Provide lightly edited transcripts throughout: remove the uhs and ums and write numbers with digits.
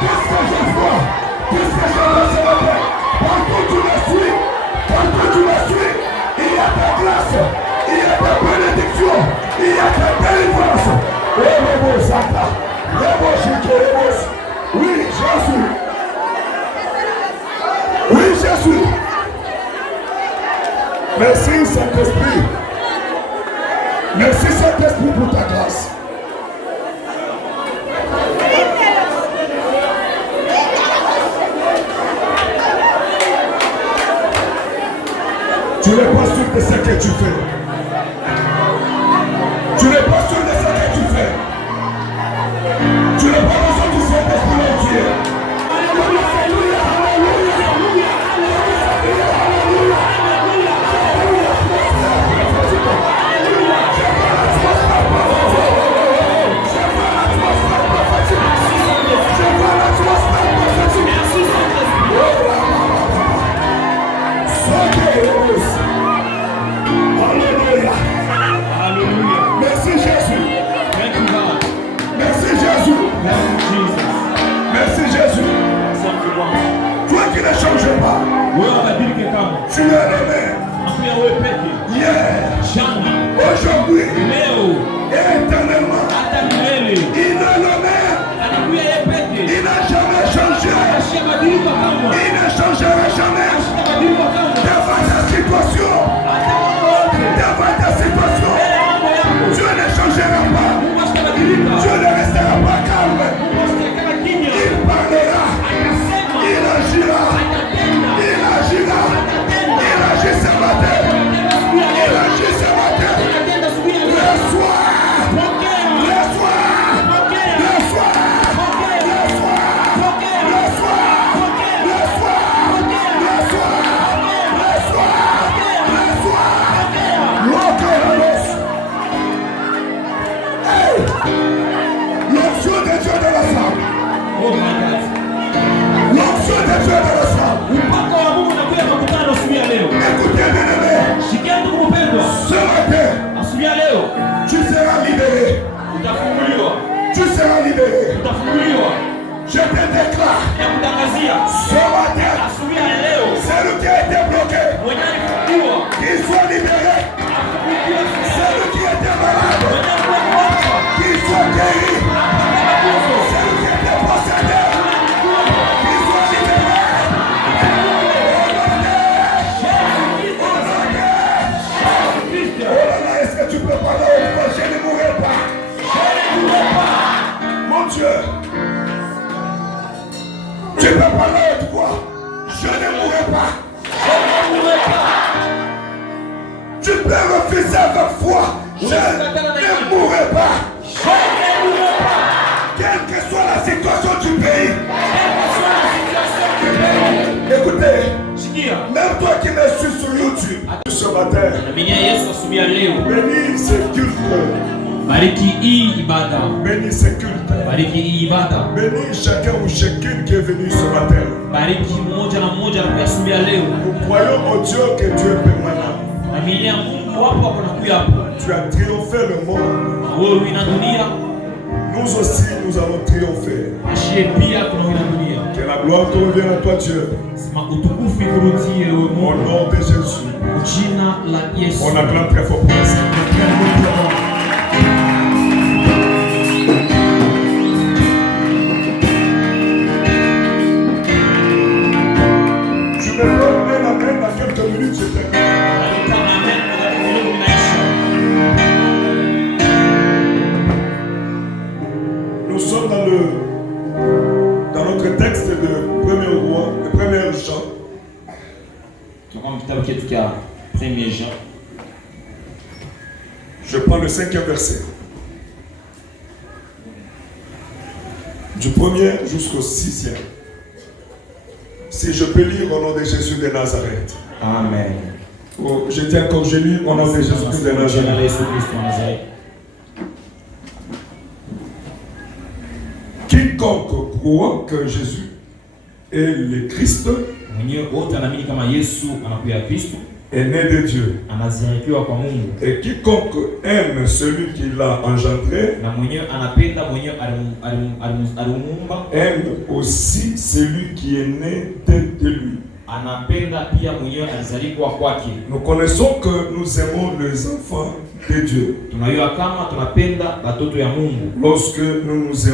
Qu'est-ce que je vois? Qu'est-ce que je vois ce matin? Partout tu me suis, il y a ta grâce, il y a ta bénédiction, il y a ta délivrance. Oui, Jésus. Oui, Jésus. Merci Saint-Esprit. Merci Saint-Esprit pour ta grâce. Tu n'es pas sûr de ce que tu fais. Tu n'es pas sûr de ce que tu fais. Tu n'es pas besoin du Saint-Esprit entier. Alléluia, alléluia, alléluia, alléluia, alléluia, alléluia, alléluia, Alléluia. Merci Jésus. Merci Jésus. Merci Jésus. Toi qui ne changes pas. Tu es nommé. Hier. Aujourd'hui. Et éternellement. Il est nommé. Il n'a jamais changé. Il ne changera jamais. Devant ta situation. Devant ta situation. Dieu ne changera pas. Dieu ne restera pas calme. Il parlera. Il agira. Il agira. Il agit ce matin. Il agit ce matin. Le soir. L'onction de Dieu de la salle. Oh my God. L'onction de Dieu de la salle. Écoutez bien aimé. Ce matin, tu seras libéré. Tu seras libéré. Je te déclare. Ce matin, celui qui a été bloqué, qu'il soit libéré. Celui qui était malade, qu'il soit guéri. Celui qui était possédé, qu'il soit libéré. Oh là là, est-ce que tu peux parler au point? Je ne mourrai pas. Je ne mourrai pas. Mon Dieu. Tu peux parler avec toi. Je ne mourrai pas. Je ne mourrai pas. Tu peux refuser avec foi. Je ne mourrai pas. Je ne mourrai pas. Quelle que soit la situation du pays. Écoutez, même toi qui me suis sur YouTube ce matin, bénis ce culte. Bariki hii ibada. Bénis ce culte. Bariki hii ibada. Bénis chacun ou chacune qui est venu ce matin. Bariki mmoja na mmoja na asubuhi ya leo. Nous croyons au Dieu que Dieu est permanent. Amini ya Mungu wapo hapo na kuya hapo. Tu as triomphé le monde. Wewe na dunia. Nous aussi nous avons triomphé. Ashie pia kuna na dunia. Que la gloire te revienne à toi Dieu. Sema utukufu kurudie wewe Mungu. Au nom de Jésus. Jina la Yesu. On acclame très fort pour ça. Tu me donnes un amen dans quelques minutes, je t'aime. Nous sommes dans notre texte de 1er roi, de 1er Jean. Je prends le 5e verset. Du 1er jusqu'au 6e. Si je peux lire au nom de Jésus de Nazareth. Amen. Oh, je dis encore, je lis au nom de Jésus de Nazareth. Quiconque croit que Jésus est le Christ est né de Dieu. anazaliwa kwa Mungu, Et quiconque aime celui qui l'a engendré na mwenyewe anapenda mwenyewe alimuumba, aime aussi celui qui est né de lui. anapenda pia mwenyewe alizaliwa kwake. Nous connaissons que nous aimons les enfants de Dieu Tunajua kama tunapenda watoto ya Mungu lorsque nous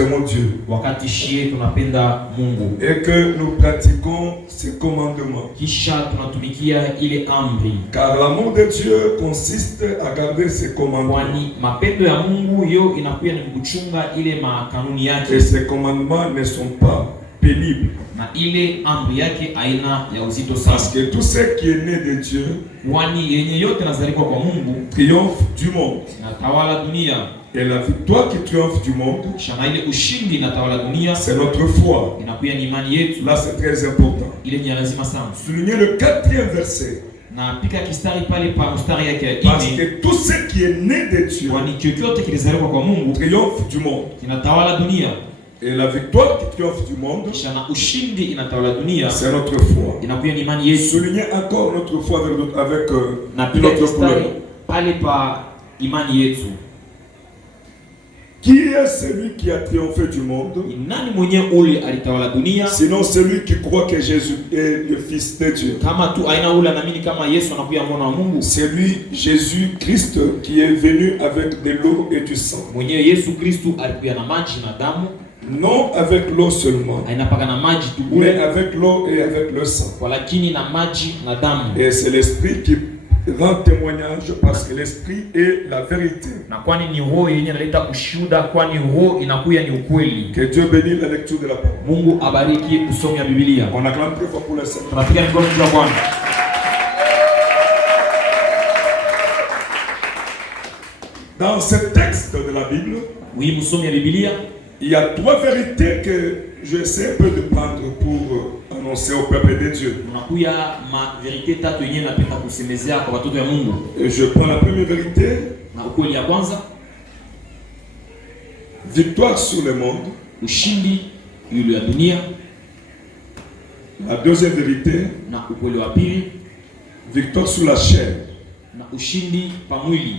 aimons Dieu wakati shie tunapenda Mungu, et que nous pratiquons ses commandements. kisha tunatumikia ile amri, Car l'amour de Dieu consiste à garder ses commandements. kwani mapendo ya Mungu yo inakuwa ni kuchunga ile makanuni yake, Et ces commandements ne sont pas pénibles. na ile amri yake aina ya uzito sana, Parce que tout ce qui est né de Dieu kwani yenye yote nazaliwa kwa Mungu triomphe du monde. natawala dunia, Et la victoire qui triomphe du monde, shana ile ushindi natawala dunia c'est notre foi. inakuwa ni imani yetu. Là, c'est très important. Ile ni lazima sana. Soulignez le 4e verset. Na pika kistari pale pa mstari yake ya Parce 4, que tout ce qui est né de Dieu kwani chochote kilizaliwa kwa Mungu triomphe du monde. kinatawala dunia, Et la victoire qui triomphe du monde, kisha na ushindi inatawala dunia c'est notre foi. inakuwa ni imani yetu. Soulignez encore notre foi avec Na pika notre kistari couleur. pale pa imani yetu, Qui est celui qui a triomphé du monde? ni nani mwenye ule alitawala dunia Sinon celui qui croit que Jésus est le Fils de Dieu. kama tu aina ule anaamini kama Yesu anakuwa mwana wa Mungu? C'est lui, Jésus-Christ, qui est venu avec de l'eau et du sang. Mwenyewe Yesu Kristu alikuwa na maji na damu, Non avec l'eau seulement, ainapaka na maji tu mais bure, avec l'eau et avec le sang. lakini na maji na damu. Et c'est l'Esprit qui rend témoignage parce que l'Esprit est la vérité. Na kwani ni roho yenye inaleta ushuhuda, kwani roho inakuya ni ukweli. Que Dieu bénisse la lecture de la parole. Mungu abariki usomi wa Biblia. On acclame très fort pour le Seigneur. Tunapiga mikono kwa Bwana. Dans ce texte de la Bible, Oui, msomi wa Biblia, il y a 3 vérités que j'essaie un peu de prendre pour annoncer au peuple de Dieu. unakuya ma verite tatu yenyewe napenda kusemezea kwa watoto ya Mungu. Et je prends la première vérité, Na ukweli ya kwanza, victoire sur le monde. ushindi yule ya dunia, La deuxième vérité, na ukweli wa pili, victoire sur la chair. na ushindi pa mwili,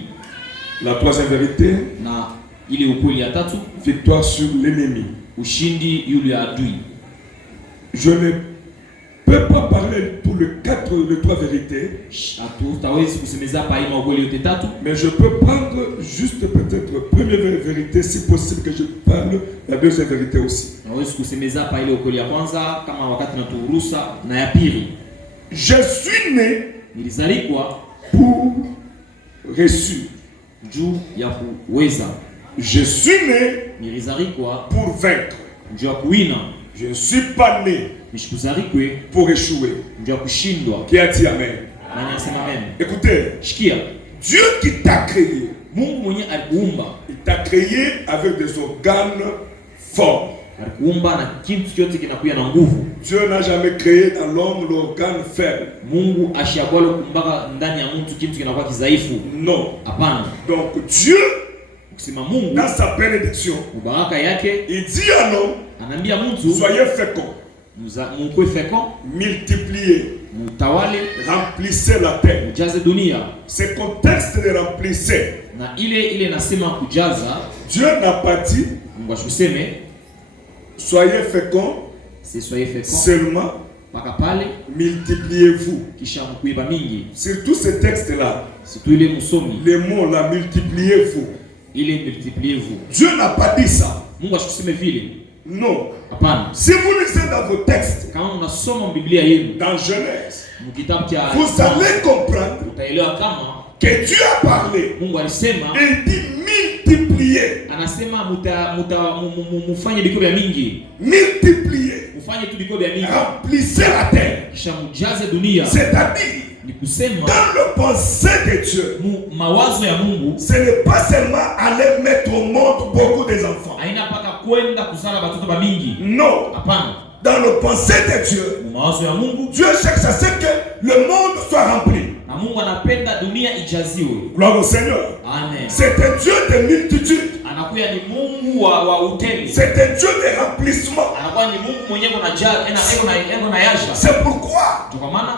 La troisième vérité, na ile ukweli ya tatu, victoire sur l'ennemi. ushindi yule ya adui. Je ne peux pas parler pour les 3 vérités, Hatutawezi kusemezea pa ima ukweli yote tatu, mais je peux prendre juste peut-être première vérité, si possible que je parle la deuxième vérité aussi. nawezi kusemezea pa ile ukweli ya kwanza kama wakati naturuhusa, na ya pili. Je suis né Nilizalikwa pour reçu. juu ya kuweza, Je suis né nilizalikwa pour vaincre. juu ya kuwina, Je ne suis pas né nishikuzalikwe pour échouer. juu ya kushindwa. Qui a dit amen? Nani anasema amen? Écoutez, Shikia, Dieu qui t'a créé, Mungu mwenye alikuumba, il t'a créé avec des organes forts. alikuumba na kitu chote kinakuya na nguvu. Dieu n'a jamais créé dans l'homme l'organe faible. Mungu ashiakwalo kumbaka ndani ya mtu kitu kinakuwa kidhaifu. Non. Hapana. Donc Dieu, Ukisema Mungu dans sa bénédiction, ubaraka yake il dit à l'homme, anaambia mtu soyez féconds, mukwe fekon, multipliez, mutawale, remplissez la terre. mujaze dunia. Ce contexte de remplissez, Na ile nasema kujaza, Dieu n'a pas dit, Mungu ashikuseme soyez féconds, si soyez fekon seulement paka pale multipliez-vous. kisha mkuiba mingi. Surtout ce texte-là, Situ ile musomi, les mots là, multipliez-vous. ile multipliez-vous. Dieu n'a pas dit ça. Mungu ashikuseme vile. Non. Hapana. Si vous lisez dans vos textes, Kama unasoma Biblia yenu, dans Genèse, mkitabu cha vous allez comprendre utaelewa kama que Dieu a parlé. Mungu alisema, Il dit multiplier. anasema mufanye biko vya mingi, Multiplier. mufanye tu biko vya mingi Remplissez la terre. kisha mujaze dunia. C'est-à-dire, Ni kusema dans le pensée de Dieu, mawazo ya Mungu ce n'est pas seulement aller mettre au monde beaucoup d'enfants. haina paka kwenda kuzala batoto ba mingi. Non. Hapana. Dans le pensée de Dieu, Mawazo ya Mungu, Dieu cherche à ce que le monde soit rempli. na Mungu anapenda dunia ijaziwe. Gloire au Seigneur. Amen. C'est un Dieu de multitude. anakuwa ni Mungu wa utele. C'est un Dieu de remplissement. Anakuwa ni Mungu mwenyewe na yasha. C'est pourquoi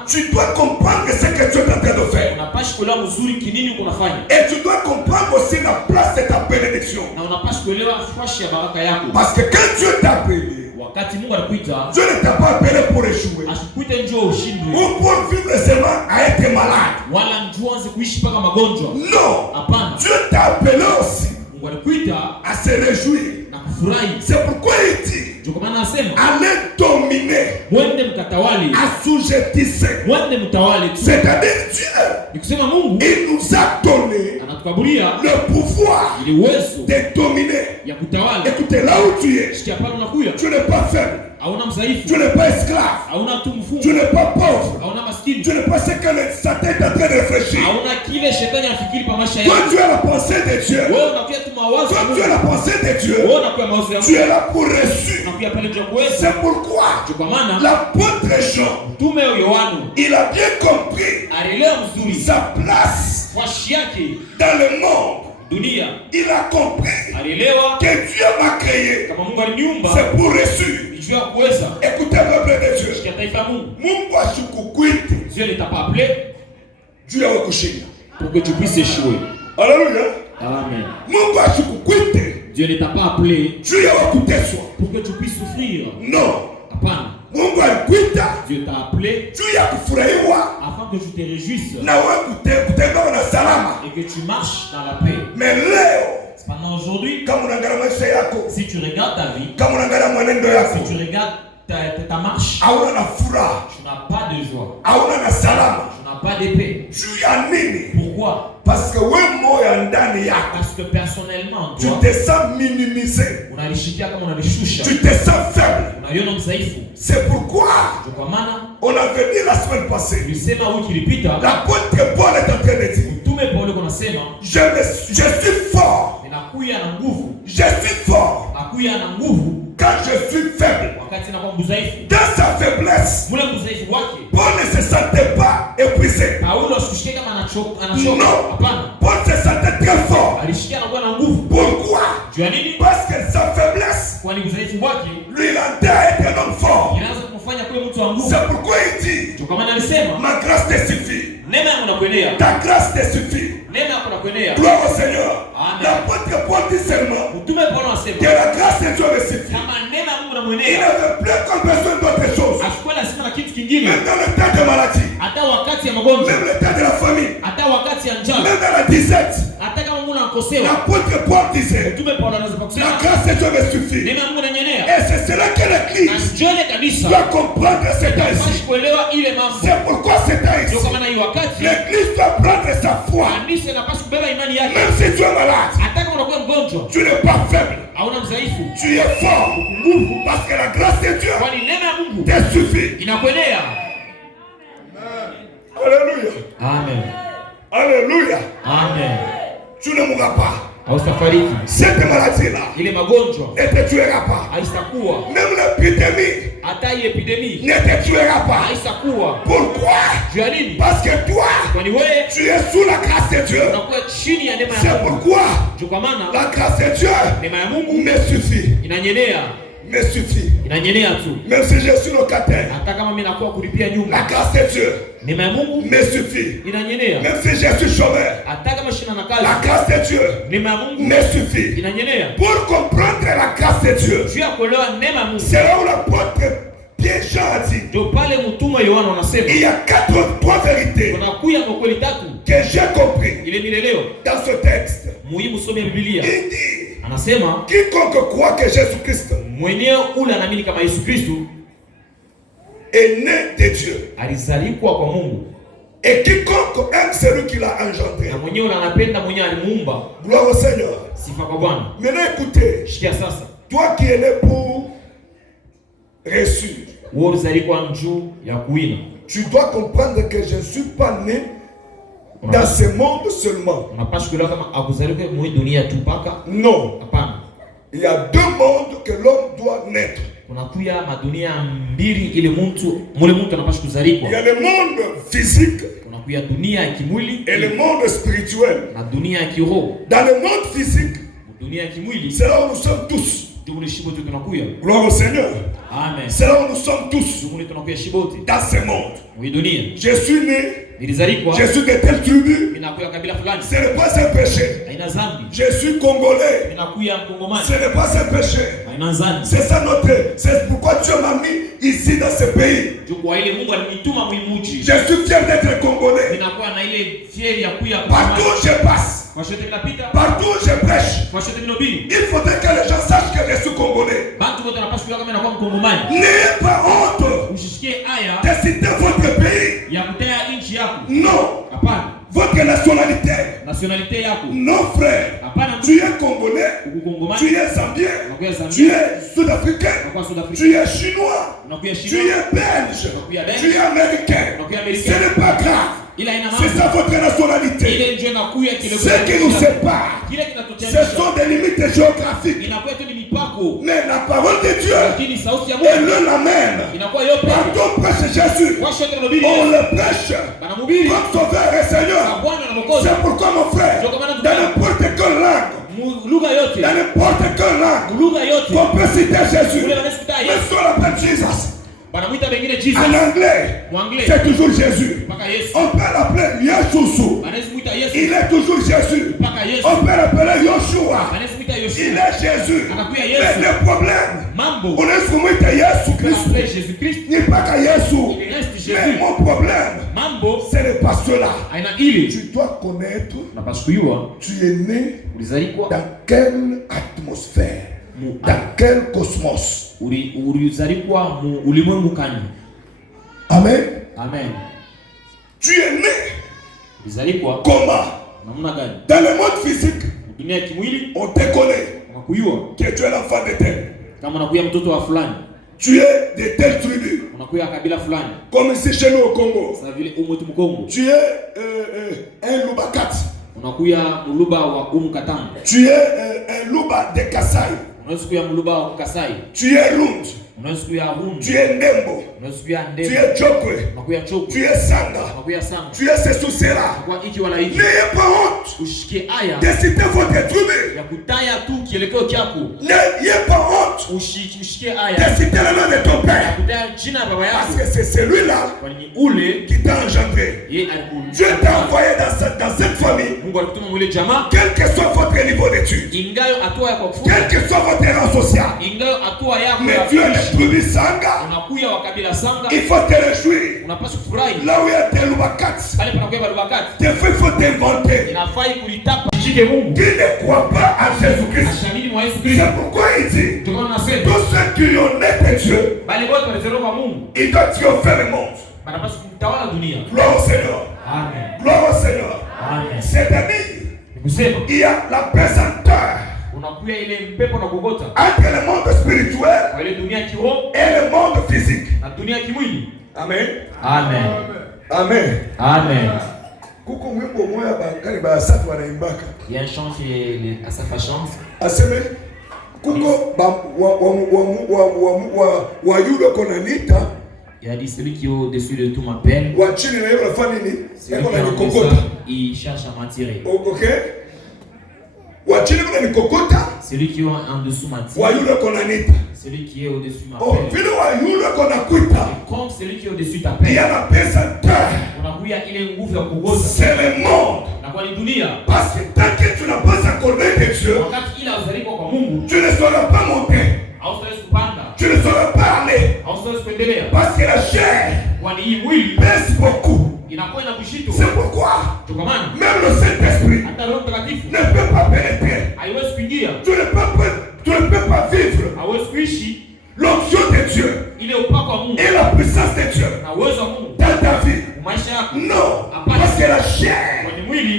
tu dois comprendre ce que Dieu est en train de faire. Unapaswa kuelewa mzuri kinini uko unafanya. Et tu dois comprendre aussi la place de ta bénédiction. Na unapaswa kuelewa nafasi ya baraka yako. Parce que quand Dieu t'a appelé, wakati Mungu anakuita, Dieu ne t'a pas appelé pour échouer. Asikuite njoo ushindwe. Ou pour vivre seulement à être malade. Wala njoo anze kuishi paka magonjwa. Non. Hapana. Dieu t'a appelé aussi Mungu anakuita à se réjouir. Na kufurahi. C'est pourquoi il dit, ndio kwa maana anasema, allez dominer. Mwende mkatawali. Assujettissez. Mwende mtawali. C'est-à-dire Dieu, ni kusema Mungu, il nous a donné anatukaburia le pouvoir ili uwezo de dominer. ya kutawala. Écoutez, là où tu es, Sikia pale unakuya, tu n'es pas faible. hauna mzaifu. Tu n'es pas esclave. Hauna mtu mfungwa. Tu n'es pas pauvre. Hauna maskini. Tu n'es pas ce que Satan est en train de réfléchir. Hauna kile shetani anafikiri pa maisha Toi, yako. tu as la pensée de Dieu. Wewe unakuja tu mawazo. Toi, tu as la pensée de Dieu. Wewe unakuja mawazo ya Mungu. Tu es là pour reçu. Unakuja pale ndio kuweza. C'est pourquoi Kwa maana l'apôtre Jean, mtume Yohana il a bien compris alielewa mzuri sa place washi yake dans le monde. dunia. Il a compris Alielewa que Dieu m'a créé. kama Mungu aliniumba C'est pour reçu. ni juu ya kuweza. Écoutez, peuple de Dieu. Sikia taifa la Mungu. Mungu ashukukwiti. Dieu ne t'a pas appelé Dieu a kushinda. pour que tu puisses échouer. Alléluia. Amen. Mungu ashukukwiti. Dieu ne t'a pas appelé Dieu a kuteswa. pour que tu puisses souffrir. Non. Hapana. Mungu alikuita. Dieu t'a appelé Dieu a kufurahiwa. afin que tu te réjouisses Na wewe kutembea na salama. et que tu marches dans la paix. Mais leo Cependant aujourd'hui, kama unaangalia maisha yako, si tu regardes ta vie, kama unaangalia mwenendo yako, si tu regardes ta marche, hauna na furaha, tu n'as pas de joie, hauna na salama. tu n'as pas de paix. Juu ya nini? Pourquoi? Parce que wewe moyo ndani yako, Parce que personnellement, tu toi, te sens minimisé, unalishikia kama unalishusha, tu te sens faible. unaiona mdhaifu. C'est pourquoi Kwa maana on avait dit la semaine passée, tulisema wiki ilipita, l'apôtre Paul est en train de dire, mtume Paulo kunasema, je suis fort, ninakuya na nguvu, je suis fort nakuya na nguvu quand je suis faible. wakati nakuwa mdhaifu. Dans sa faiblesse, Mule mdhaifu wake Paul ne se sentait pas épuisé. Paulo asikushike kama anachoka. Non. Hapana, Paul se sentait très fort. alishikia na kuwa na nguvu. Pourquoi? Juu ya nini? Parce que sa faiblesse Kwani mdhaifu wake lui rendait à être un homme fort. inaanza kumfanya kuwa mtu wa nguvu. C'est pourquoi il dit, Kwa maana alisema, ma grâce te suffit. neema yangu inakuenea. Ta grâce te suffit. Neema yako inakuenea. Gloire au Seigneur. Amen. L'apôtre Paul dit seulement Mtume Paulo que anasema, la grâce de Dieu me suffit. kama neema ya Mungu Il inamwenea, n'avait plus comme besoin d'autre chose. asikuwa lazima na kitu kingine. Même dans le temps de maladie, Hata wakati ya magonjwa, même le temps de la famine, hata wakati ya njaa, même dans la disette, hata kama Mungu anakosewa, l'apôtre Paul disait, Mtume Paulo anaweza la kusema, grâce de Dieu me suffit. neema ya Mungu inanyenea. Et c'est cela que Na l'Église njole kabisa doit comprendre ces temps-ci. basi kuelewa ile mambo. C'est pourquoi ces Ndio temps-ci, kwa maana hii wakati l'Église doit prendre sa foi. kanisa inapaswa kubeba imani yake. Même si tu es malade, Hata kama unakuwa mgonjwa, tu n'es pas faible, hauna mdhaifu, tu es fort. Parce que la grâce de Dieu kwani neema ya Mungu te suffit. inakuenea. Alléluia. Amen. Alléluia. Amen. Tu ne mourras pas. Haustafariki. Cette maladie-là Ile magonjwa ne te tuera pas. haistakuwa. Même l'épidémie Hata hii epidemia ne te tuera pas. haistakuwa. Pourquoi? Juu ya nini? Parce que toi, Kwani wewe tu es sous la grâce de Dieu. unakuwa chini ya neema ya C'est Mungu. pourquoi Juu kwa maana la grâce de Dieu neema ya Mungu me suffit. inanyenea. Me suffit. Inanyenea tu. Même si je suis locataire, Hata kama mimi nakuwa kulipia la nyumba, grâce de Dieu neema ya Mungu me suffit. inanyenea. Même si je suis chômeur, Hata kama shina na la kazi, grâce de Dieu neema ya Mungu me suffit. inanyenea. Pour comprendre la grâce de Dieu, Juu ya kuelewa neema ya Mungu, c'est là où l'apôtre Pierre Jean a dit, ndio pale mtume Yohana anasema il y a trois vérités kunakuya kwa kweli tatu que j'ai compris ile nileleo dans ce texte. muhimu. Some Biblia, Il dit, anasema quiconque croit que Jésus-Christ mwenyewe ule anaamini kama Yesu Kristo est né de Dieu, alizalikwa kwa Mungu, et quiconque aime celui qui l'a engendré. na mwenyewe ule anapenda mwenyewe alimuumba. Gloire au Seigneur. Sifa kwa Bwana. Maintenant écoutez, Shikia sasa, toi qui es né pour réussir, wewe ulizalikwa njuu ya kuina. tu dois comprendre que je ne suis pas né dans ce monde seulement. Unapaswa kuelewa kama akuzalika mwe dunia tu paka. Non. Hapana. Il y a deux mondes que l'homme doit naître. Kunakuya madunia mbili ile mule mtu anapaswa kuzalikwa. Il y a le monde physique Kunakuya dunia ya kimwili et le monde spirituel. na dunia ya kiroho. Dans le monde physique, dunia ya kimwili. C'est là où nous sommes tous. Gloire au Seigneur. Amen. C'est là où nous sommes tous. Dans ce monde. Je suis né. Je suis de telle tribu. Ce n'est pas un péché. Je suis congolais. Ce n'est pas un péché. C'est ça notre. C'est pourquoi Dieu m'a mis ici dans ce pays. Je suis fier d'être congolais. Partout où je passe, partout où je prêche, il faudrait que les gens sachent que je suis congolais. N'ayez pas honte de citer votre pays. Non. Votre nationalité. Non, frère. Tu es congolais. Tu es zambien. Tu es sud-africain. Tu es chinois. Tu es belge. Tu es américain. Ce n'est pas grave. C'est ça votre nationalité. Ce qui nous sépare, ce sont des limites géographiques. Mais la parole de Dieu est le la même. Partout on prêche Jésus, on le prêche comme sauveur et Seigneur. C'est pourquoi mon frère, dans n'importe quelle langue, dans n'importe quelle langue, on peut citer Jésus. Mais sur la paix Jesus. En anglais, c'est toujours Jésus. On peut l'appeler Yeshua. Il est toujours Jésus. On peut l'appeler Yoshua. Il est Jésus. Mais le problème, on est soumis à Jésus-Christ. Il n'est pas qu'à Jésus. Mais mon problème, ce n'est pas cela. Tu dois connaître, tu es né dans quelle atmosphère, dans quel cosmos. Amen. Amen. Tu es né comment? Dans le monde physique, on te connaît que tu es l'enfant de tel. Tu es de telle tribu. Comme ici chez nous au Congo. Tu es un Lubakat. Tu es un Luba de Kasai. Tu es Lund. Tu es Ndembo. Tu es Jokwe. Tu es Sanga. Tu es Sesusera. N'ayez pas honte de citer votre tribu. N'ayez pas honte de citer le nom de ton père. Parce que c'est celui-là qui t'a engendré. Dieu t'a envoyé dans cette famille. Quel que soit votre niveau d'études, quel que soit votre rang social, mais Dieu est tribu Sanga. Il faut te réjouir. Là où il y a des Lubakat, il faut t'inventer. Qui ne croit pas à Jésus-Christ. C'est pourquoi il dit tous ceux qui ont né de Dieu, ils doivent triompher le monde. Gloire au Seigneur. Gloire au Seigneur. C'est-à-dire, il y a la pesanteur entre le monde spirituel et le monde physique. Amen. Amen. Amen. Amen. Il y a un chant qui est Asaph chante. Il a dit celui qui est au-dessus de tout m'appelle. Celui qui est en dessous, il cherche à m'attirer. Celui qui est en dessous m'attire. Celui qui est au-dessus m'appelle. Comme celui qui est au-dessus t'appelle. C'est le monde. Parce que tant que tu n'as pas accordé de Dieu, tu ne sauras pas monter. Tu ne sauras pas aller. Parce que la chair pèse beaucoup. C'est pourquoi même le Saint-Esprit ne peut pas pénétrer. Tu ne peux pas vivre l'onction de Dieu et la puissance de Dieu dans ta vie. Non, parce que la chair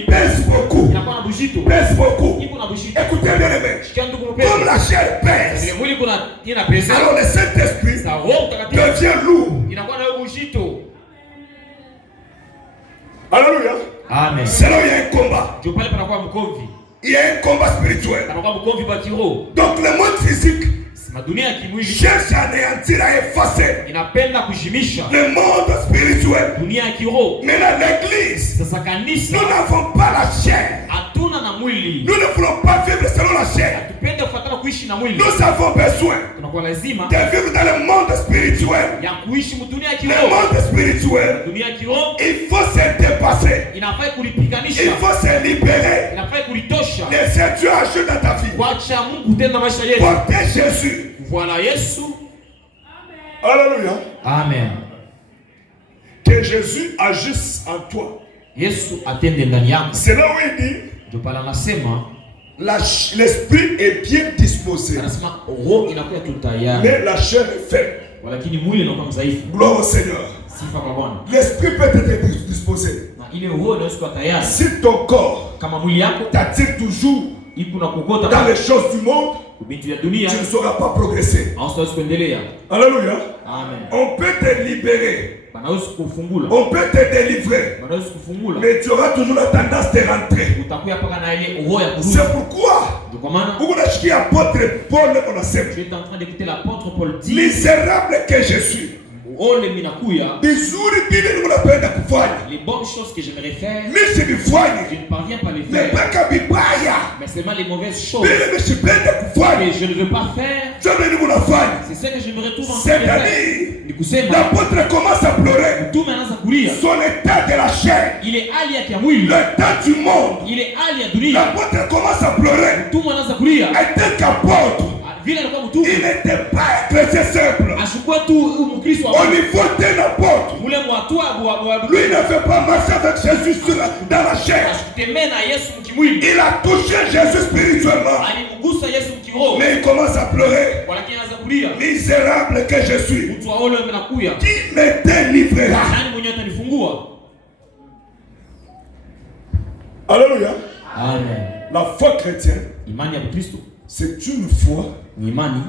pèse beaucoup. Pèse beaucoup. Écoutez bien les mecs. Comme la chair pèse, alors le Saint-Esprit devient lourd. Alléluia. Amen. C'est là où il y a un combat. Il y a un combat spirituel. Donc le monde physique cherche à anéantir, à effacer le monde spirituel. Mais dans l'église, nous n'avons pas la chair. hatuna na mwili. Nous ne voulons pas vivre selon la chair. Hatupende kufuatana kuishi na mwili. Nous avons besoin Tunakuwa lazima de vivre dans le monde spirituel. ya kuishi mdunia ya Le kiroho. monde spirituel, Dunia ya kiroho il faut se dépasser. inafaa Il kulipiganisha. faut se libérer. Inafaa kulitosha. Laissez Dieu agir dans ta vie. Kuacha Mungu tena maisha yetu. Portez Jésus. Voilà Yesu. Alléluia. Amen. Que Jésus agisse en toi. Yesu atende ndani yako. C'est là où il dit, Ndio pala anasema l'esprit est bien disposé, anasema roho inakuwa tu tayari. mais la chair est faible. Lakini mwili unakuwa mdhaifu. Gloire au Seigneur. Sifa kwa Bwana. L'esprit peut être disposé. Na ile roho inaweza kuwa tayari. Si ton corps Kama mwili yako t'attire toujours iko na kukota dans les choses du monde, vitu ya dunia, tu ne sauras pas progresser. hauwezi kuendelea. Alléluia. Amen. On peut te libérer. Banaweza kufungula. On peut te délivrer. Banaweza kufungula. Mais tu auras toujours la tendance de rentrer. Utakuwa paka na ile roho ya kurudi. C'est pourquoi, Ndio kwa maana unashikia apôtre Paul on a tu es en train d'écouter l'apôtre Paul dire, misérable que je suis. ole minakuya, Vizuri vile ninapenda kufanya. les bonnes choses que j'aimerais faire, Mimi je sivifanyi. ne parviens pas à les faire. Mpaka vibaya. Mais seulement les mauvaises choses Vile nisipende kufanya. que je ne veux pas faire, Jamani ninafanya. c'est ce que je me retrouve en train de faire. C'est-à-dire, Ni kusema l'apôtre commence à pleurer. mtume anaanza kulia. Son état de la chair. Ile hali yake ya mwili, L'état du monde. ile hali ya dunia, L'apôtre commence à pleurer. mtume anaanza kulia. En tant qu'apôtre, Vile alikuwa mtume, il n'était pas un chrétien simple. ashukua tu Mkristo Au niveau d'un apôtre, mule mwatua lui il ne fait pas marcher avec Jésus dans la chair. ashikutembea na Yesu mkimwili. Il a touché Jésus spirituellement. Alimgusa Yesu mkiroho. Mais il commence à pleurer. Lakini anaanza kulia. Misérable que je suis. Mtu wa ole amenakuya. Qui me délivrera? Nani mwenye atanifungua? Alléluia. Amen. La foi chrétienne, Imani ya Kristo c'est une foi ni imani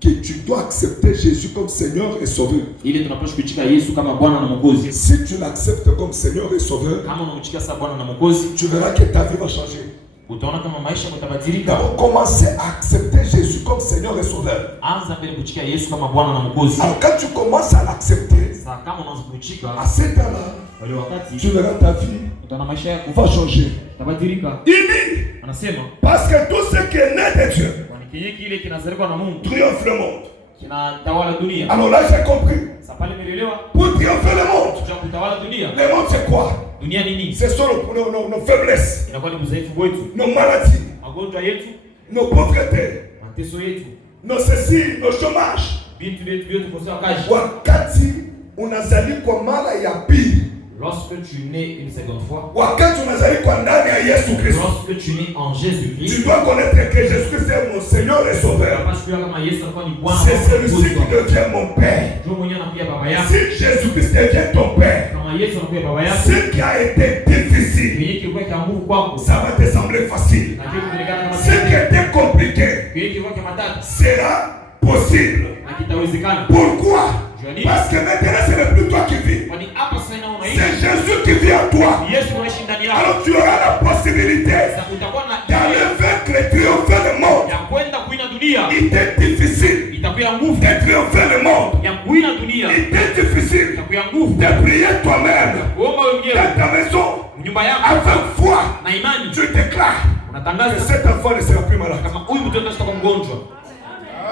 que tu dois accepter Jésus comme Seigneur et Sauveur. ile tunapaswa kuchika Yesu kama Bwana na Mwokozi. Si tu l'acceptes comme Seigneur et Sauveur, Kama unamchika sasa Bwana na Mwokozi, tu verras que ta vie va changer. utaona kama maisha yatabadilika. D'abord, commencer à accepter Jésus comme Seigneur et Sauveur. Anza mbele kuchika Yesu kama Bwana na Mwokozi. Alors quand tu commences à l'accepter, Sasa kama unaanza kuchika à cet temps-là, wale wakati tu verras ta vie utaona maisha yako va changer. yatabadilika. Il dit, Anasema parce que tout ce qui est né de Dieu kwani kile kinazaliwa na Mungu triomphe le monde. kinatawala dunia. Alors là, j'ai compris. Sasa pale nimeelewa, Pour triompher le monde, cha kutawala dunia. le monde c'est quoi? Dunia ni nini? Ce sont nos faiblesses, Inakuwa ni udhaifu wetu, nos maladies, magonjwa yetu, nos pauvretés, mateso yetu, nos ceci, nos chômages. vitu vyetu vyote kwa kazi. Wakati unazalikwa mara ya pili, Lorsque tu nais une seconde fois, wakati unazalikwa ndani ya Yesu Kristo, lorsque tu nais en Jésus-Christ, tu dois connaître que Jésus-Christ est mon Seigneur et Sauveur. parce que kama Yesu alikuwa ni Bwana, C'est celui-ci qui devient mon Père. ndio mwenyewe anakuwa baba yako. Si Jésus-Christ devient ton Père, Kama Yesu anakuwa baba yako, ce qui a été difficile, kile kilikuwa cha nguvu kwako, ça va te sembler facile. na kile kilikuwa kama Ce qui était compliqué kile kilikuwa kama matatu, sera possible. na kitawezekana. Pourquoi? Joli. Parce que maintenant, ce n'est plus toi qui vis. Kwani hapa sasa ina C'est unaishi, Jésus qui vit en toi. Yesu anaishi ndani yako. Alors tu auras la possibilité Sasa utakuwa na d'aller vaincre et triompher le monde. ya kwenda kuina dunia, Il était difficile itakuwa nguvu de triompher le monde. ya kuina dunia, Il était difficile itakuwa nguvu de prier toi-même kuomba wewe mwenyewe dans ta maison nyumba yako avec foi. na imani. Tu déclares que Unatangaza cet enfant ne sera plus malade. kama huyu mtoto atakuwa mgonjwa,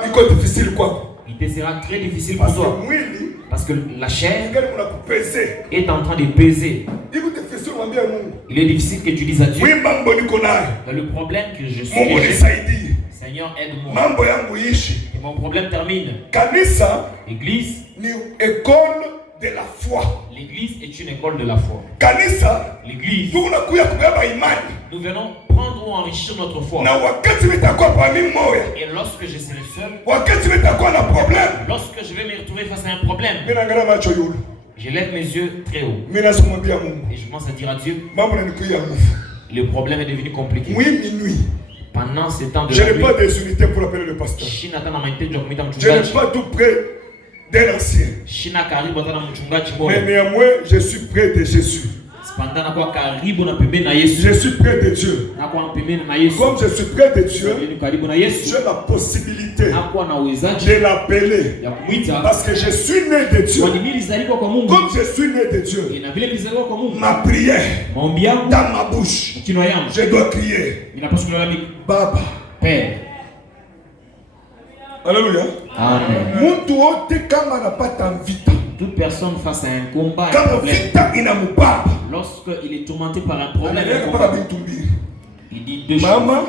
Iko difficile quoi? il te sera très difficile pour Parce toi, que mwili parce que la chair ngani unakupese. est en train de peser. Iko difficile mwambie Mungu. Il est difficile que tu dises à Dieu, Mimi mambo niko nayo. dans le problème que je suis, Mungu nisaidie. Seigneur aide-moi, Mambo yangu ishi. que mon problème termine. Kanisa L'église, ni école de la foi. l'église est une école de la foi. Kanisa L'église, tunakuya kubeba imani. nous venons prendre ou enrichir notre foi. Na wakati nitakuwa kwa mimi moya. Et lorsque je serai seul, Wakati nitakuwa na problème. lorsque je vais me retrouver face à un problème, Mimi naangalia macho yule. je lève mes yeux très haut Mimi nasomwambia Mungu. et je commence à dire à Dieu, Mambo yanikuya nguvu. le problème est devenu compliqué. Oui, minuit. Pendant ce temps de Je la n'ai nuit, pas des unités pour appeler le pasteur. Shina tana mahitaji ya kumwita Je n'ai mchungaji. pas tout près d'un ancien. Shina karibu tana mchungaji Mais moja. néanmoins, je suis près de Jésus. Pandana kwa karibu na pembeni na Yesu. Je suis près de Dieu. Na kwa pembeni na Yesu. Comme je suis près de Dieu, karibu na Yesu. j'ai la possibilité Na kwa na uwezaji de l'appeler. ya kumuita Parce que je suis né de Dieu. Kwa nini nilizaliwa kwa Mungu? Comme je suis né de Dieu, Na vile nilizaliwa kwa Mungu. ma prière Maombi yangu dans ma bouche, kinywa yangu je dois crier ninapaswa kulalamika. Baba. Père. Alléluia. Amen. Mtu wote kama anapata vita, Toute personne face à un combat, un kama problème, vita inamubaba, lorsqu'il est tourmenté par un problème, anaenda un kupata combat, vitu mbili, il dit deux mama choses.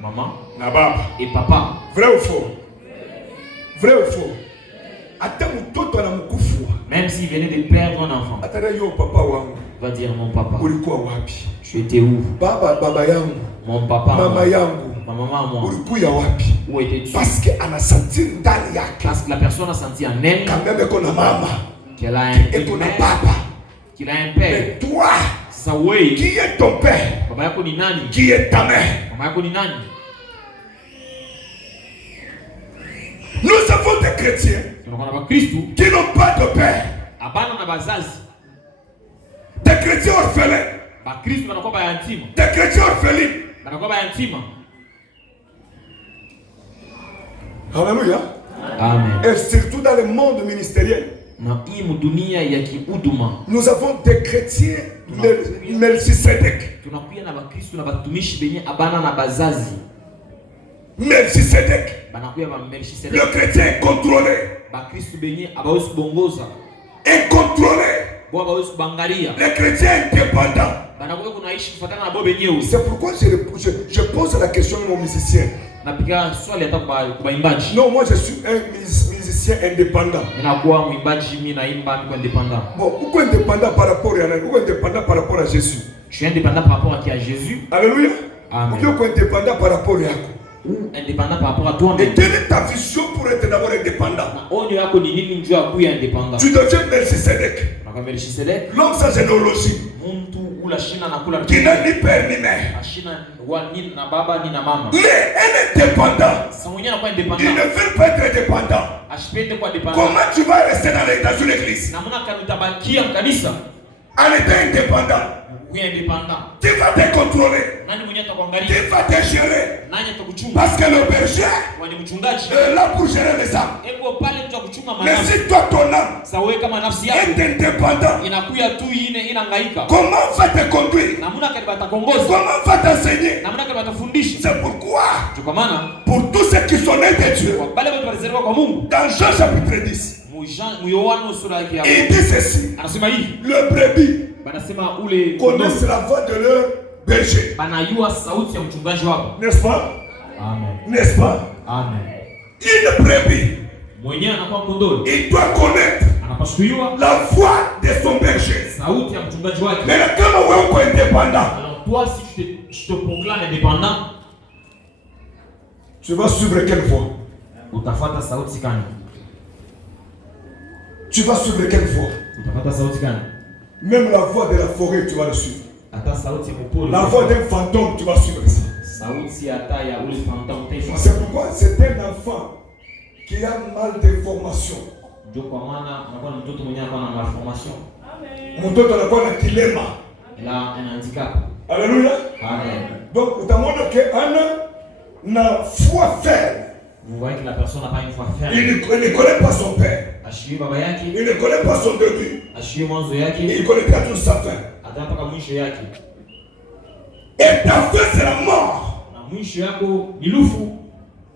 Maman na baba. et papa. Vrai ou faux? Vrai ou faux? Hata mtoto anamkufua, Même s'il venait de perdre un enfant, atana yo papa wangu, il va dire mon papa, ulikuwa wapi? tu étais où? Baba yangu, Mon papa, mama yangu, ma maman, moi, ulikuwa wapi? où étais-tu? Parce que anasenti ndani yake Parce que la personne a senti en elle quand même eko na mama, qu'elle a un eko na père, baba. qu'il a un père. Mais toi, Sasa wewe, qui est ton père? baba yako ni nani? Qui est ta mère? Mama yako ni nani? Nous avons des chrétiens Tunakuwa na Bakristo qui n'ont pas de père. abana na bazazi. Des chrétiens orphelins. Bakristo banakuwa bayatima. Des chrétiens orphelins. Banakuwa bayatima. Alléluia. Amen. Et surtout dans le monde ministériel. Na hii dunia ya kihuduma Nous avons des chrétiens Melchisedec. tunakuwa na Bakristo na batumishi benye abana na bazazi. Melchisedec. Banakuwa ba Melchisedec. Le chrétien est contrôlé. Bakristo benye abawezi bongoza. Incontrôlé. Bo abawezi bangalia. Les chrétiens indépendants. Banakuwa kunaishi kufuatana na bo benyewe. C'est pourquoi je pose la question à mon musicien. Napiga swali hata kwa baimbaji. Non, moi je suis un musicien indépendant. Ninakuwa mwimbaji, mimi naimba, niko indépendant. Bon, pourquoi indépendant par rapport à pourquoi indépendant par rapport à Jésus? Je suis indépendant par rapport à Jésus. Alléluia. Amen. Pourquoi indépendant par rapport à Yako? Ou indépendant par rapport à toi. Et quelle est ta vision pour être d'abord indépendant? Na onyo yako ni nini njoo akuya indépendant? Tu deviens Melchisedec. Na kwa Melchisedec, L'homme sans généalogie. mtu ula shina na kula Qui n'a ni père ni mère. ashina wa ni na baba ni na mama. Mais un indépendant. Sasa mwenyewe anakuwa Il indépendant. ne veut pas être indépendant. Ashipende kwa dépendant. Comment tu vas rester dans une église Na muna kanitabakia kanisa. en étant indépendant? Kuya indépendant. Tu vas te contrôler. Nani mwenyewe Tu atakuangalia? vas te gérer. Nani atakuchunga? Parce que le berger Wani mchungaji. est là pour gérer les âmes. Eko pale mtu akuchunga Mais manafsi. si toi, ton âme Sasa wewe kama nafsi yako est indépendant, inakuya tu ine inahangaika. comment va te conduire? Namuna kani batakongoza. Comment va t'enseigner? Namuna kani batafundisha. C'est pourquoi, Kwa maana pour tous ceux qui sont nés de Dieu, kwa bale watu walizaliwa kwa Mungu. dans Jean chapitre 10, Yohana sura yake ya il dit ceci: anasema hivi, le brebis banasema ule connaissent la voix de leur berger. banayua sauti ya mchungaji wao. N'est-ce pas? Amen. N'est-ce pas? Amen. Une brebis, Mwenyewe anakuwa kondoo, il doit connaître anapaswa kujua la voix de son berger. sauti ya mchungaji wake. Mais kama wewe uko indépendant, Alors toi si je te proclame indépendant, tu vas suivre quelle voix? utafuata sauti gani? Tu vas suivre quelle voix? Utafuata sauti gani? Même la voix de la forêt, tu vas le suivre. Hata sauti ya mpole. La voix d'un fantôme, tu vas suivre ça. Sauti hata ya ule fantôme taifa. C'est pourquoi c'est un enfant qui a mal d'information. Ndio kwa maana anakuwa na mtoto mwenyewe anakuwa na malformation. Mtoto anakuwa na kilema. La un handicap. Alléluia. Amen. Donc utaona que ana na foi ferme. Vous voyez que la personne n'a pas une foi ferme. Il ne connaît pas son père. Ashiwe baba yake, Il ne connaît pas son début. ashiwe mwanzo yake, Il connaît pas toute sa fin. hata mpaka mwisho yake. Et ta fin c'est la mort. Na mwisho yako ni lufu.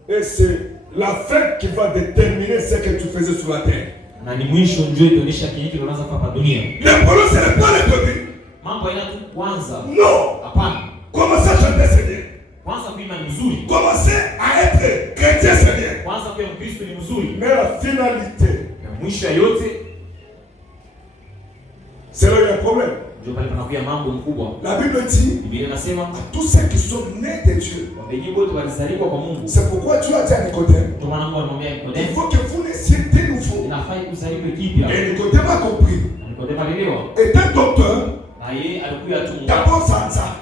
Et c'est la fin qui va déterminer ce que tu faisais sur la terre. Na ni mwisho ndio itaonyesha kile kile unaanza hapa dunia. Le problème ce n'est pas le début. Mambo yana tu kwanza. Non. Hapana. Commencez à chanter Seigneur. Kwanza kuimba ni mzuri. Commencez à être chrétien Seigneur. Kwanza kuwa Mkristo ni mzuri. Mais la finalité, Na mwisho ya yote c'est là il y a un problème. ndio pale panakuja mambo mkubwa. La Bible dit Biblia inasema tous ceux qui sont nés de Dieu. wabenyi wote walizaliwa kwa Mungu. C'est pourquoi Dieu a dit à Nicodème, Ndio maana Mungu anamwambia il Nikodemo, faut que vous naissiez de nouveau. inafai kuzaliwa kipya. Et Nicodème a compris. Nikodemo alielewa. Étant docteur, Na yeye alikuwa tu d'abord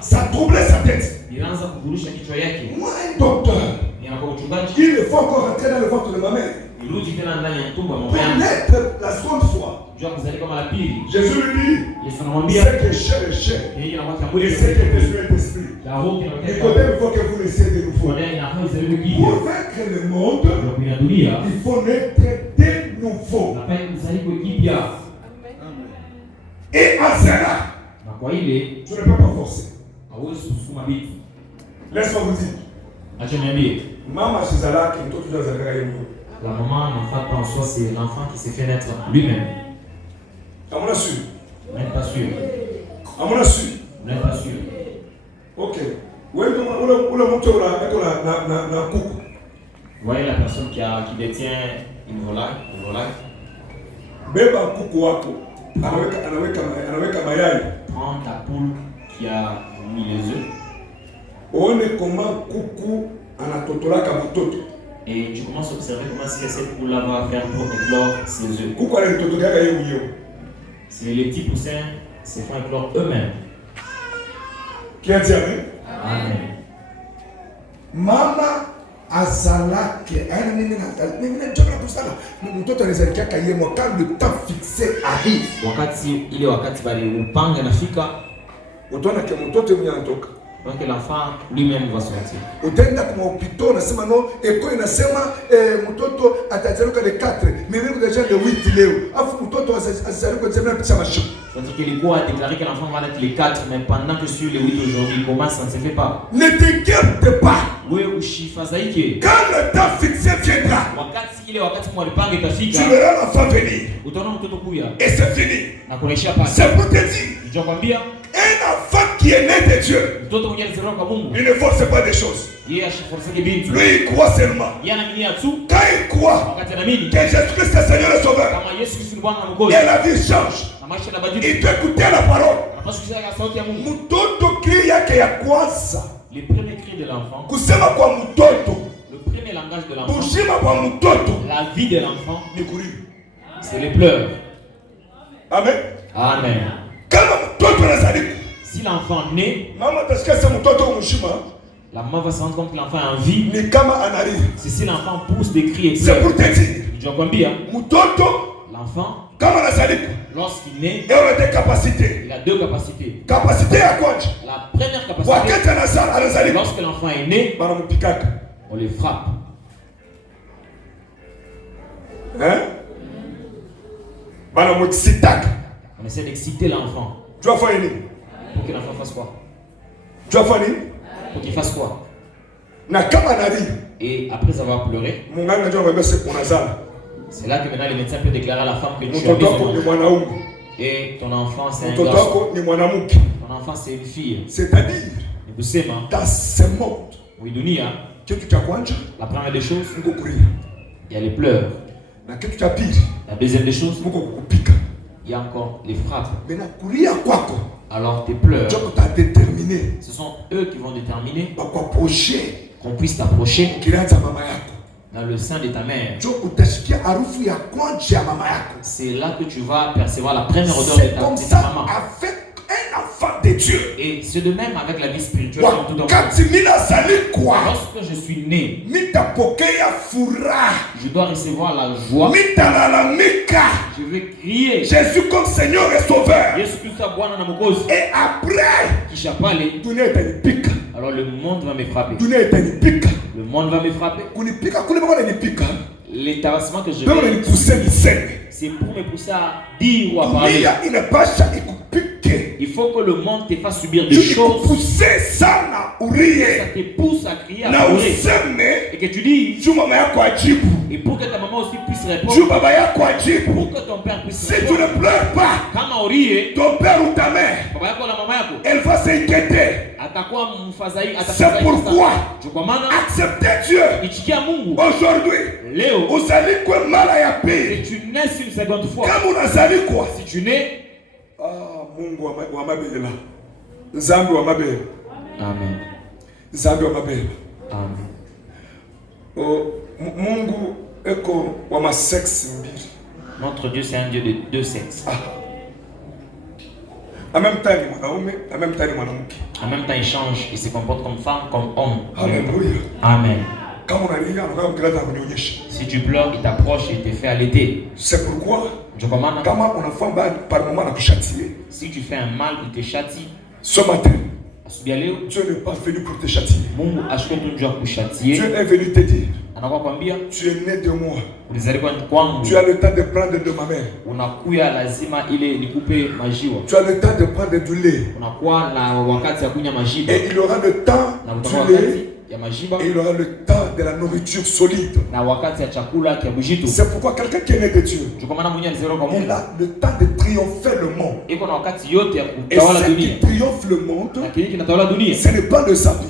ça troublait sa tête. ilianza kuburusha kichwa yake. Moi, un docteur, Ni anakuwa mchungaji. il faut encore rentrer dans le ventre de ma mère. Nirudi tena ndani ya tumbo ya Pour mama yangu. naître la seconde fois, Jua kuzalika mara pili. Jésus lui dit, Yesu anamwambia c'est que chair est chair. yeye anakuwa Et mwili c'est que l'esprit est esprit. la roho inakuwa Nicodème, il faut que vous laissiez de nouveau. kwa ndani na hapo zile kipya. Pour vaincre le monde, Ndio kwa dunia il faut naître de nouveau. na pale kuzalika kipya. Et en cela, Na kwa ile tu ne peux pas forcer. hauwezi kusukuma vitu. Laisse-moi vous dire. Acha niambie. Mama Shizalaki, mtoto ndio azalika yeye mwenyewe. La maman n'enfant pas en soi, c'est l'enfant qui s'est fait naître lui-même. Amona sûr. Vous n'êtes pas sûr. Amona sûr. Vous n'êtes pas sûr. OK. Wewe ule mtu na kuku. Vous voyez la personne qui détient une volaille. Beba kuku wako. Anaweka mayai. Prends ta poule qui a mis les œufs. Uone comment kuku anatotolaka mtoto. Et tu commences à observer comment est-ce que cette poule-là va faire pour éclore ses œufs. Kuku anatotolaka yeye mwenyewe. C'est les petits poussins se font éclore eux-mêmes. Qui a dit amen? Amen. Mama azalake ana mimi najua kusala mtoto anazalikia yeye mwa quand le temps fixé arrive. Wakati bali upanga nafika, Utaona kama mtoto mwenye anatoka. donc l'enfant lui-même va sortir. Utaenda kwa hospitali unasema no eko inasema mtoto atazaliwa de 4 mimi deja de 8 leo. Afu mtoto azaliwa tena picha masho. C'est-à-dire qu'il a déclaré que l'enfant va naître les 4, mais pendant que sur les 8 aujourd'hui, comment ça ne se fait pas? Ne t'inquiète pas. Wewe ushifazaike. Quand le temps fixé viendra, wakati mwalipanga itafika, tu verras l'enfant venir. utaona mtoto kuya. Et c'est fini. Na kunaishia pale. C'est pour te dire. Nitakwambia Un enfant qui est né de Dieu, mtoto mwenye alizaliwa kwa Mungu, il ne force pas des choses. yeye ashiforseke bintu. Lui, il croit seulement. Yeye anaaminia tu. Quand il croit Wakati anaamini que Jésus-Christ est Seigneur et Sauveur, kama Yesu Kristo ni Bwana na Mwokozi, et la vie change, na maisha yanabadilika. il doit écouter la parole. Anapaswa kusikia sauti ya Mungu. Mtoto cri yake ya kwanza Les premiers cris de l'enfant, kusema kwa mtoto, le premier langage de l'enfant, kushima kwa mtoto la vie de l'enfant, ni kulia. c'est les pleurs. Amen. Amen. Kama mtoto anazaliwa, Si l'enfant naît, mama atasikia sema mtoto mshima la maman va se rendre compte que l'enfant est en vie. ni kama anarithi. C'est si l'enfant pousse des cris et C'est pleure. pour te dire, Nitakwambia, mtoto l'enfant, kama anazaliwa, lorsqu'il naît, et on a des capacités. il a deux capacités. Kapasite ya kwanza, La première capacité, wakati anazaliwa, lorsque l'enfant est né, banampikaka. on le frappe. Hein? Banamutitaka. On essaie d'exciter l'enfant. Tu vas faire nini? Pour que l'enfant fasse quoi? Tu vas faire nini? Pour qu'il fasse quoi? Na kama analia, Et après avoir pleuré, munganga ndio anambia sasa unazala. c'est là que maintenant les médecins peuvent déclarer à la femme que tu as Mtoto wako ni besoin. mwanaume. Et ton enfant c'est un Mtoto garçon. wako ni mwanamke. Ton enfant c'est une fille. C'est-à-dire Ni kusema, dans ce monde, dunia, kitu cha kwanza la première des choses, mko kulia. il y a les pleurs. Na kitu cha pili La deuxième des choses, mko kupika. il y a encore les frappes. Mais na kulia kwako, Alors tes pleurs, ndio utadéterminer ce sont eux qui vont déterminer bakuapprocher qu'on puisse t'approcher kilanza mama yako. dans le sein de ta mère. Ndio utasikia harufu ya kwanza ya mama yako. C'est là que tu vas percevoir la première odeur de C'est comme ta ça maman. avec un enfant de Dieu. Et c'est de même avec la vie spirituelle. comme tout enfant. Wakati mimi nazaliwa, Lorsque je suis né, nitapokea furaha, je dois recevoir la joie. nitalalamika Je vais crier. Jésus comme Seigneur et Sauveur. Yesu Kristo Bwana na Mwokozi. Et après, Kisha pale, dunia itanipika, alors le monde va me frapper. dunia itanipika. Le monde va me frapper. Kunipika kule baba ananipika, Les tabassements que je baba vais, ananipusha niseme. c'est pour me pousser à dire ou à parler. Dunia inapasha ikupike. Il faut que le monde te fasse subir des choses. Ikupuse sana Ça urie. te pousse à crier, à Na pleurer. useme, Et que tu dis, juu mama yako ajibu. et pour que ta maman aussi puisse répondre, Juu baba yako ajibu. pour que ton père puisse Si tu répondre. ne pleures pas, Kama urie, ton père ou ta mère, baba yako na mama yako elle va s'inquiéter. atakuwa mfadhaika, C'est atafadhaika pourquoi sana. Kwa maana accepter Dieu ichikia Mungu aujourd'hui. leo, Uzalikwe mara ya et pili. tu nais une seconde fois. Kama unazalikwa, Si tu nais, Mungu wa mabela, Nzambi wa mabela, amen, Nzambi wa mabela. amen. Mungu eko wa maseksi mbili. Notre Dieu c'est un Dieu de deux sexes. En même temps ni mwanaume, en même temps ni mwanamke. En même temps, il change, il se comporte comme femme, comme homme. Alléluia. Amen. Kama unalia, unataka mkilata kunyonyesha. Si tu pleures, il t'approche et il te fait allaiter. C'est pourquoi Comment on enfant va par moment à te châtier. Si tu fais un mal, il te châtie. Ce matin, Dieu n'est pas venu pour te châtier. Dieu est venu te dire, tu es né de moi. Tu as le temps de prendre de ma mère. Tu as le temps de prendre du lait. Et il aura le temps du lait. Et il aura le temps de la nourriture solide. C'est pourquoi quelqu'un qui est né de Dieu, il a le temps de triompher le monde. Et ce qui triomphe le monde, ce n'est pas le sabbat,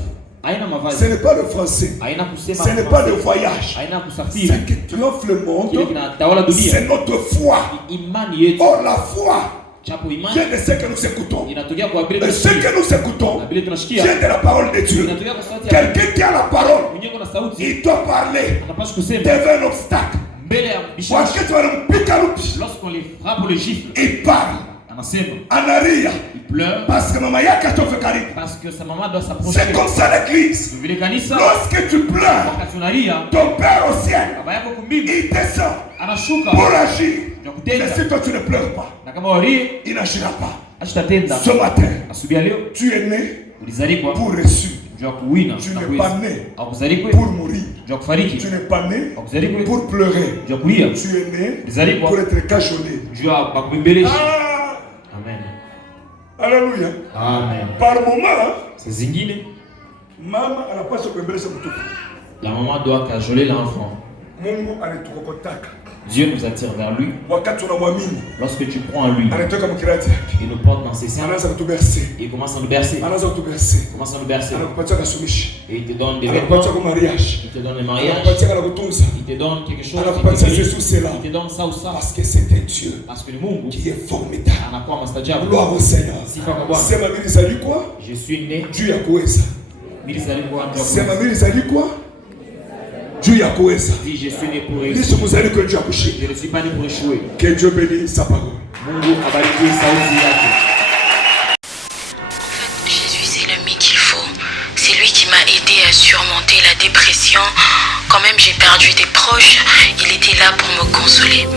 ce n'est pas le français, ce n'est pas le voyage. Ce qui triomphe le monde, c'est notre foi. Or la foi vient de ce que nous écoutons. Et ce que nous écoutons vient de la parole de Dieu. Quelqu'un qui a la parole, il doit parler devant un obstacle. Lorsqu'on les frappe ou les gifle, il parle. Anaria. Il pleure. Parce que maman parce que sa maman doit s'approcher. C'est comme ça l'église. Lorsque tu pleures, ton Père au ciel, il descend pour agir. Mais si toi tu ne pleures pas, il n'agira pas. Ce matin, tu es né pour reçu. Tu n'es pas né pour mourir. Tu n'es pas né pour pleurer. Tu es né pour être cajolé. Amen. Alléluia. Amen. Par moment, maman n'a pas se préparer ce mouton. La maman doit cajoler l'enfant. Dieu nous attire vers lui. Lorsque tu prends en lui, il nous porte dans ses seins. Et il commence à nous bercer. Et il te donne des vêtements. Il te donne le mariage. Il te donne quelque chose. Il te donne ça ou ça. Parce que c'était Dieu. Parce que le monde qui est formidable. Gloire au Seigneur. Je suis né. Dieu a quoi ça? C'est ma mère, ça dit quoi? Dieu a quoi ça? Si je suis né pour réussir. Je ne suis pas né pour échouer. Que Dieu bénisse sa parole. Jésus, c'est l'ami qu'il faut. C'est lui qui m'a aidé à surmonter la dépression. Quand même j'ai perdu des proches, il était là pour me consoler.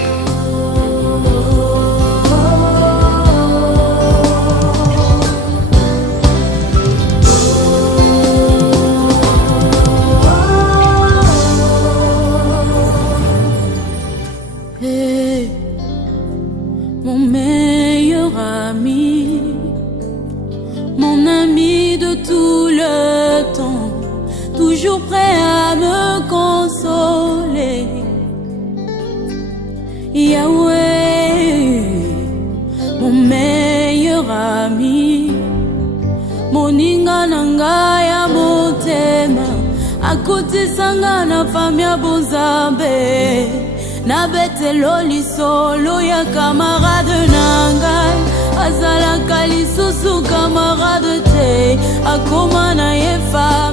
Mon meilleur ami, mon ami de tout le temps, toujours prêt à me consoler. Yahweh, mon meilleur ami, moninga nanga ya motema, akoti sanga na famia bonzambe. Na betelo lisolo ya camarade nangai, azala kalisusu camarade te, akoma na yefa